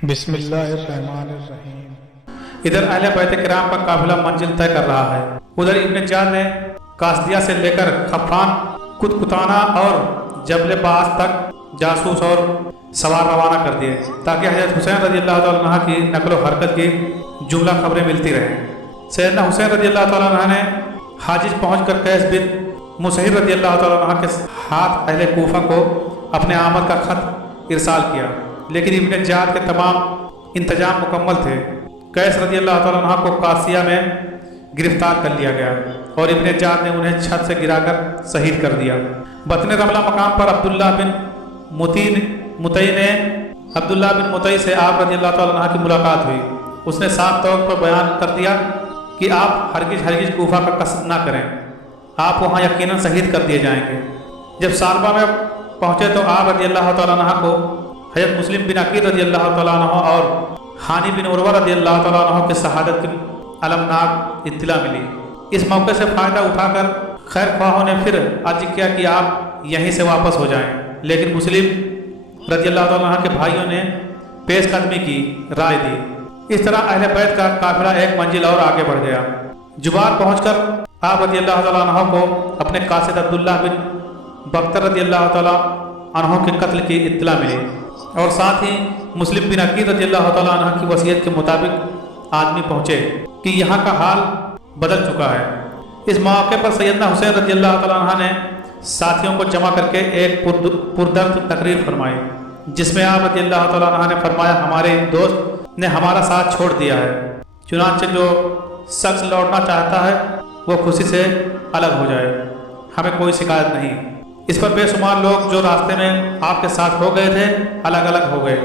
बिस्मिल्लाहिर्रहमानिर्रहीम। इधर अहले बैत किराम का काफिला मंजिल तय कर रहा है। उधर इब्न जाद ने कासदिया से लेकर खफान, कुतकुताना और जबल बास तक जासूस और सवार रवाना कर दिए ताकि हज़रत हुसैन रज़ी अल्लाह तआला अन्हु की नकल व हरकत की जुमला खबरें मिलती रहें। सैयदना हुसैन रज़ी अल्लाह तआला अन्हु ने हाजिज पहुँचकर कैस बिन मुसहिर रज़ी अल्लाह तआला अन्हु के हाथ अहले कूफा को अपने आमद का खत इरसाल किया, लेकिन इब्न जाद के तमाम इंतजाम मुकम्मल थे। कैस रज़ी अल्लाह तआला अन्हु को कासिया में गिरफ्तार कर लिया गया और इब्न जाद ने उन्हें छत से गिराकर शहीद कर दिया। बतन रमला मकाम पर अब्दुल्ला बिन मुतई से आप रज़ी अल्लाह तआला अन्हु की मुलाकात हुई। उसने साफ तौर पर बयान कर दिया कि आप हरगिज कूफा का कसद ना करें, आप वहाँ यकीनन शहीद कर दिए जाएंगे। जब सालबा में पहुँचे तो आप रज़ी अल्लाह तआला अन्हु को हज़रत मुस्लिम बिन अकील रज़ी अल्लाह तआला अन्हु और हानी बिन उरवा रज़ी अल्लाह तआला अन्हु की शहादत की अलमनाक इत्तिला मिली। इस मौके से फ़ायदा उठाकर खैर ख्वाहों ने फिर अर्ज किया कि आप यहीं से वापस हो जाएं, लेकिन मुस्लिम रज़ी अल्लाह तआला अन्हु के भाइयों ने पेशकदमी की राय दी। इस तरह अहले बैत का काफिला एक मंजिल और आगे बढ़ गया। जुबार पहुंचकर आप रज़ी अल्लाह तआला अन्हु को अपने कासिद अब्दुल्ला बिन बख्तर रज़ी अल्लाह तआला अन्हु के कत्ल की इत्तला मिली और साथ ही मुस्लिम बिन अकील रज़ी अल्लाह तआला अन्हु की वसीयत के मुताबिक आदमी पहुँचे कि यहाँ का हाल बदल चुका है। इस मौके पर सैयदना हुसैन रज़ी अल्लाह तआला अन्हु ने साथियों को जमा करके एक पुरदर्द तकरीर फरमाई, जिसमें आप रज़ी अल्लाह तआला अन्हु ने फरमाया, हमारे दोस्त ने हमारा साथ छोड़ दिया है, चुनांचे जो शख्स लौटना चाहता है वो खुशी से अलग हो जाए, हमें कोई शिकायत नहीं। इस पर बेशुमार लोग जो रास्ते में आपके साथ हो गए थे अलग अलग हो गए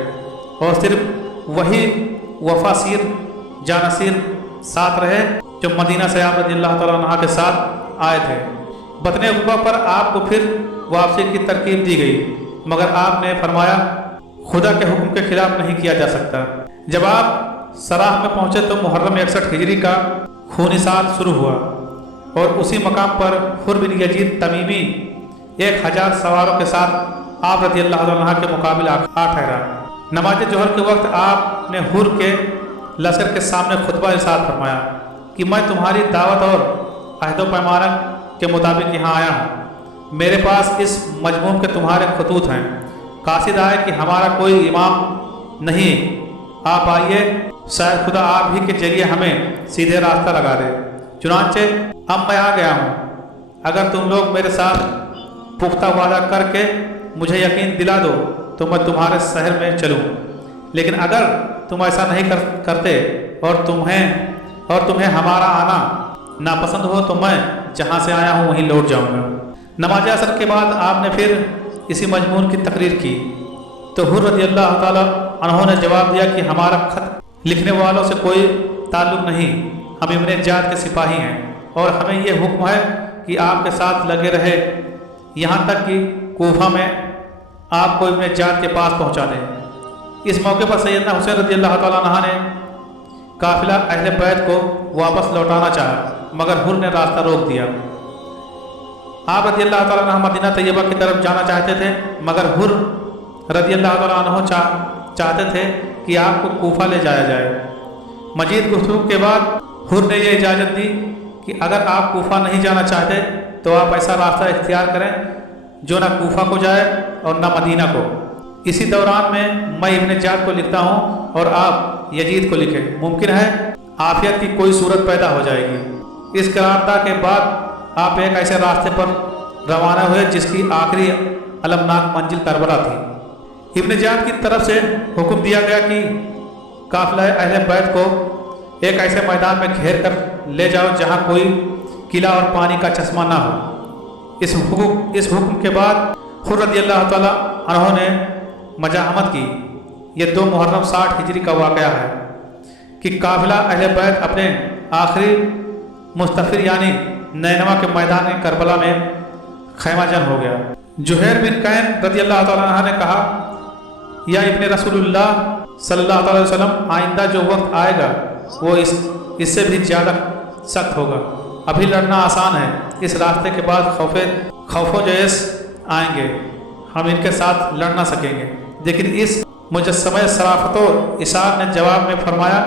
और सिर्फ वही वफासीर जानसीर साथ रहे जो मदीना से आप रज़ी अल्लाह तआला अन्हु के साथ आए थे। बतने उक़बा पर आपको फिर वापसी की तरकीब दी गई, मगर आपने फरमाया खुदा के हुक्म के खिलाफ नहीं किया जा सकता। जब आप सराह में पहुँचे तो मुहर्रम 61 हिजरी का खूनी साल शुरू हुआ और उसी मकाम पर हुर बिन यजीद तमीमी 1000 सवारों के साथ आप रज़ी अल्लाह तआला अन्हु के मुकाबले आ ठहरा। नमाज जोहर के वक्त आपने हुर के लश्कर के सामने खुतबा इरशाद फरमाया कि मैं तुम्हारी दावत और अहद पैमाना के मुताबिक यहाँ आया हूँ। मेरे पास इस मजमूम के तुम्हारे खतूत हैं। कासिद आए कि हमारा कोई इमाम नहीं, आप आइए, शायद खुदा आप ही के जरिए हमें सीधे रास्ता लगा दे। चुनांचे अब मैं आ गया हूँ, अगर तुम लोग मेरे साथ पुख्ता वादा करके मुझे यकीन दिला दो तो मैं तुम्हारे शहर में चलूँ, लेकिन अगर तुम ऐसा नहीं करते और तुम्हें हमारा आना नापसंद हो तो मैं जहाँ से आया हूँ वहीं लौट जाऊँगा। नमाज असर के बाद आपने फिर इसी मजमून की तकरीर की तो हुर रज़ी अल्लाह तआला अन्हु ने जवाब दिया कि हमारा खत लिखने वालों से कोई ताल्लुक़ नहीं, हम इब्न जाद के सिपाही हैं और हमें ये हुक्म है कि आपके साथ लगे रहे, यहाँ तक कि कूफा में आपको इब्न जाद के पास पहुँचा दें। इस मौके पर सैयदना हुसैन रज़ी अल्लाह तआला अन्हु ने काफिला अहले बैत को वापस लौटाना चाहा, मगर हुर ने रास्ता रोक दिया। आप रज़ी अल्लाह तआला अन्हु मदीना तैयबा की तरफ जाना चाहते थे, मगर हुर रज़ी अल्लाह तआला अन्हु चाहते थे कि आपको कूफा ले जाया जाए। मजीद गुफ्तगू के बाद हुर ने यह इजाज़त दी कि अगर आप कूफा नहीं जाना चाहते तो आप ऐसा रास्ता इख्तियार करें जो ना कूफा को जाए और ना मदीना को। इसी दौरान में मैं इब्न जाद को लिखता हूँ और आप यजीद को लिखें, मुमकिन है आफियत की कोई सूरत पैदा हो जाएगी। इस करारदा के बाद आप एक ऐसे रास्ते पर रवाना हुए जिसकी आखिरी अलमनाक मंजिल करबला थी। इब्न जाद की तरफ से हुक्म दिया गया कि काफिला अहले बैत को एक ऐसे मैदान में घेर कर ले जाओ जहाँ कोई किला और पानी का चश्मा ना हो। इस हुक्म के बाद हुर रज़ी अल्लाह तआला अन्हु ने मजाहमत की। यह 2 मुहर्रम 60 हिजरी का वाक़या है कि काफिला अहले बैत अपने आखिरी मुस्तफिर यानी नैनवा के मैदान करबला में खैमाजन हो गया। जुहैर बिन कैन रज़ी अल्लाह तआला अन्हु ने कहा, या इब्ने रसूलुल्लाह सल्लल्लाहु अलैहि वसल्लम, आइंदा जो वक्त आएगा वो इससे भी ज़्यादा सख्त होगा। अभी लड़ना आसान है, इस रास्ते के बाद खौफो जैस आएंगे, हम इनके साथ लड़ ना सकेंगे, लेकिन इस मुजस्सम सराफत और इशार ने जवाब में फरमाया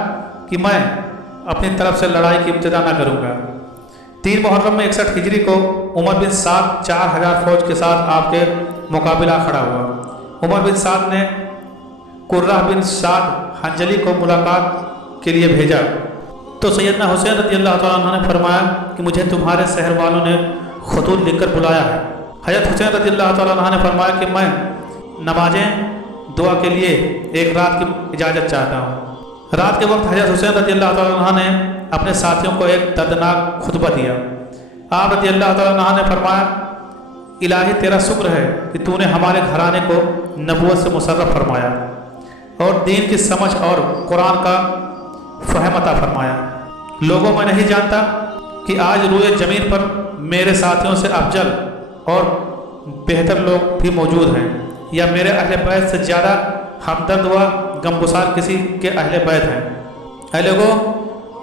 कि मैं अपनी तरफ से लड़ाई की इब्तिदा न करूँगा। 3 मुहर्रम में 61 हिजरी को उमर बिन साद 4000 फौज के साथ आपके मुकाबला खड़ा हुआ। उमर बिन साद ने कुर्रा बिन साद हंजली को मुलाकात के लिए भेजा तो सैयदना हुसैन रज़ियल्लाहु तआला अन्हु ने फरमाया कि मुझे तुम्हारे शहर वालों ने खतूत लिखकर बुलाया है। हज़रत हुसैन रज़ियल्लाहु तआला अन्हु ने फरमाया कि मैं नमाजें दुआ के लिए एक रात की इजाज़त चाहता हूँ। रात के वक्त हज़रत हुसैन रज़ियल्लाहु तआला अन्हु ने अपने साथियों को एक दर्दनाक खुतबा दिया। आप रज़ियल्लाहु तआला अन्हु ने फरमाया, इलाही तेरा शुक्र है कि तूने हमारे घराने को नबूवत से मुशर्रफ फरमाया और दीन की समझ और कुरान का फ़हम अता फरमाया। लोगों मैं नहीं जानता कि आज रूए ज़मीन पर मेरे साथियों से अफजल और बेहतर लोग भी मौजूद हैं या मेरे अहले बैत से ज़्यादा हमदर्द व गमगुसार किसी के अहले बैत हैं। ऐ लोगों,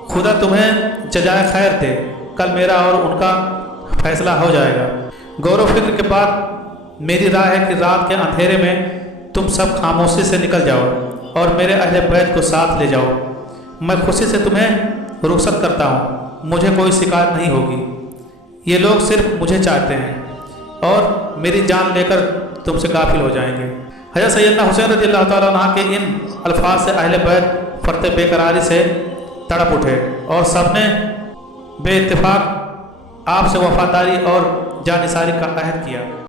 खुदा तुम्हें जजाए खैर दे, कल मेरा और उनका फैसला हो जाएगा। गौर व फिक्र के बाद मेरी राय है कि रात के अंधेरे में तुम सब खामोशी से निकल जाओ और मेरे अहले बैत को साथ ले जाओ। मैं खुशी से तुम्हें रुखसत करता हूँ, मुझे कोई शिकायत नहीं होगी। ये लोग सिर्फ मुझे चाहते हैं और मेरी जान लेकर तुमसे गाफिल हो जाएंगे। हज़रत सैयदना हुसैन रज़ियल्लाहु तआला अन्हु के इन अल्फाज से अहले बैत फरते बेकरारी से तड़प उठे और सबने बेइत्तेफाक आपसे वफादारी और जानिसारी का अहद किया।